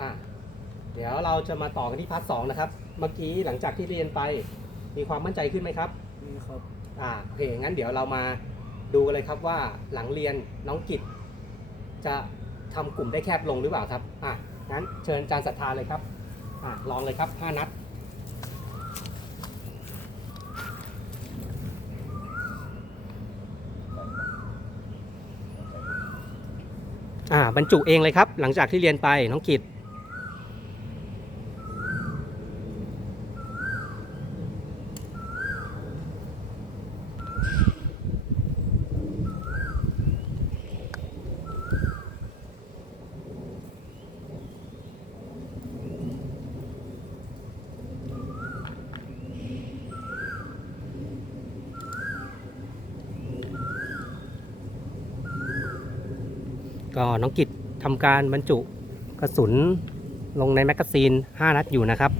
อะเดี๋ยวเราจะมาต่อกันที่พาร์ทสองนะครับ เมื่อกี้หลังจากที่เรียนไปมีความมั่นใจขึ้นไหมครับ นี่ครับ อ่าโอเคงั้นเดี๋ยวเรามาดูกันเลยครับว่าหลังเรียนน้องกิจจะทำกลุ่มได้แคบลงหรือเปล่าครับ อะงั้นเชิญอาจารย์ศรัทธาเลยครับ อะลองเลยครับ5นัด อ่าบรรจุเองเลยครับ หลังจากที่เรียนไปน้องกิจ ก็น้องกิจทำการบรรจุกระสุนลงในแมกกาซีน 5 นัดอยู่นะครับ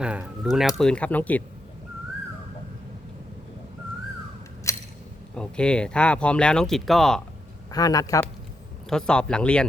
อ่าดูแนวปืนครับน้องกิจ โอเค ถ้าพร้อมแล้วน้องกิจก็ 5 นัดครับ ทดสอบหลังเรียน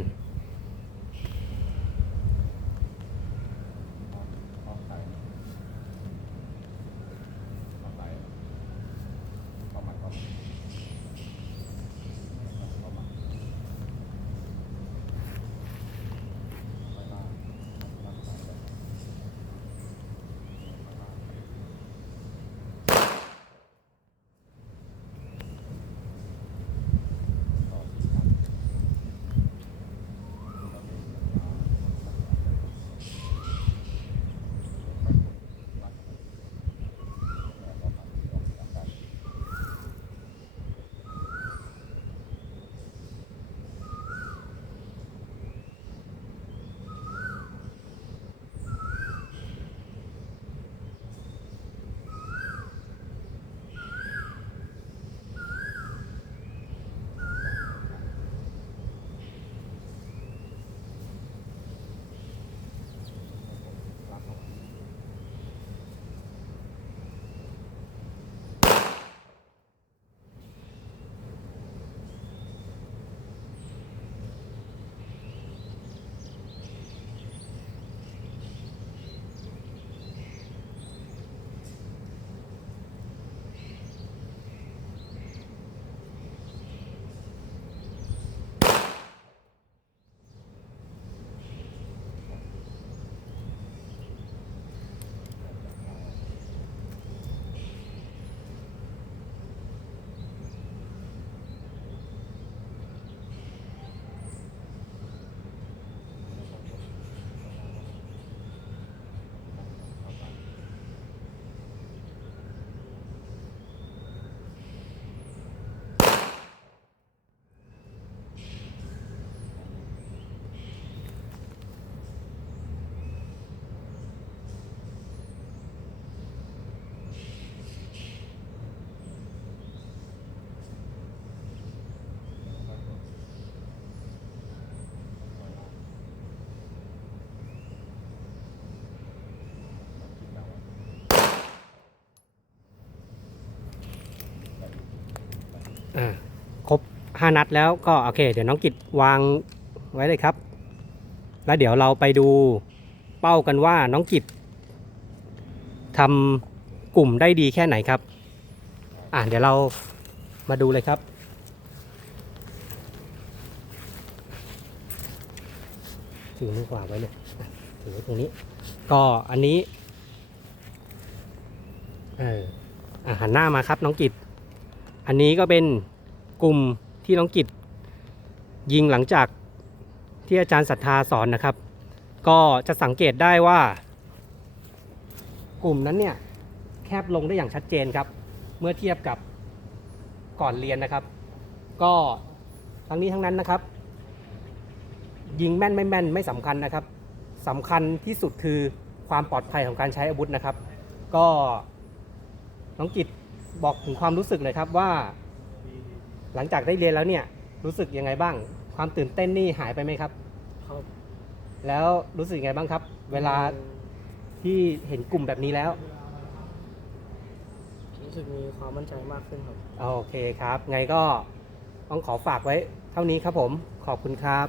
ครบ 5 นัดแล้วก็โอเค เดี๋ยวน้องกิจวางไว้เลยครับ แล้วเดี๋ยวเราไปดูเป้ากันว่าน้องกิจทำกลุ่มได้ดีแค่ไหนครับ อ่าเดี๋ยวเรามาดูเลยครับถือมือขวาไว้เลยอะถือไว้ตรงนี้ ก็อันนี้ เออหันหน้ามาครับน้องกิจ อันนี้ก็เป็นกลุ่มที่น้องกิจยิงหลังจากที่อาจารย์ศรัทธาสอนนะครับ ก็จะสังเกตได้ว่า กลุ่มนั้นเนี่ยแคบลงได้อย่างชัดเจนครับ เมื่อเทียบกับก่อนเรียนนะครับ ก็ทั้งนี้ทั้งนั้นนะครับ ยิงแม่นไม่แม่นไม่สำคัญนะครับสำคัญที่สุดคือความปลอดภัยของการใช้อาวุธนะครับ ก็น้องกิจ บอกถึงความรู้สึกเลยครับว่า หลังจากได้เรียนแล้วเนี่ยรู้สึกยังไงบ้าง ความตื่นเต้นนี่หายไปไหมครับ ครับแล้วรู้สึกยังไงบ้างครับ เวลาที่เห็นกลุ่มแบบนี้แล้ว รู้สึกมีความมั่นใจมากขึ้นครับ โอเคครับ ไงก็ต้องขอฝากไว้เท่านี้ครับผมขอบคุณครับ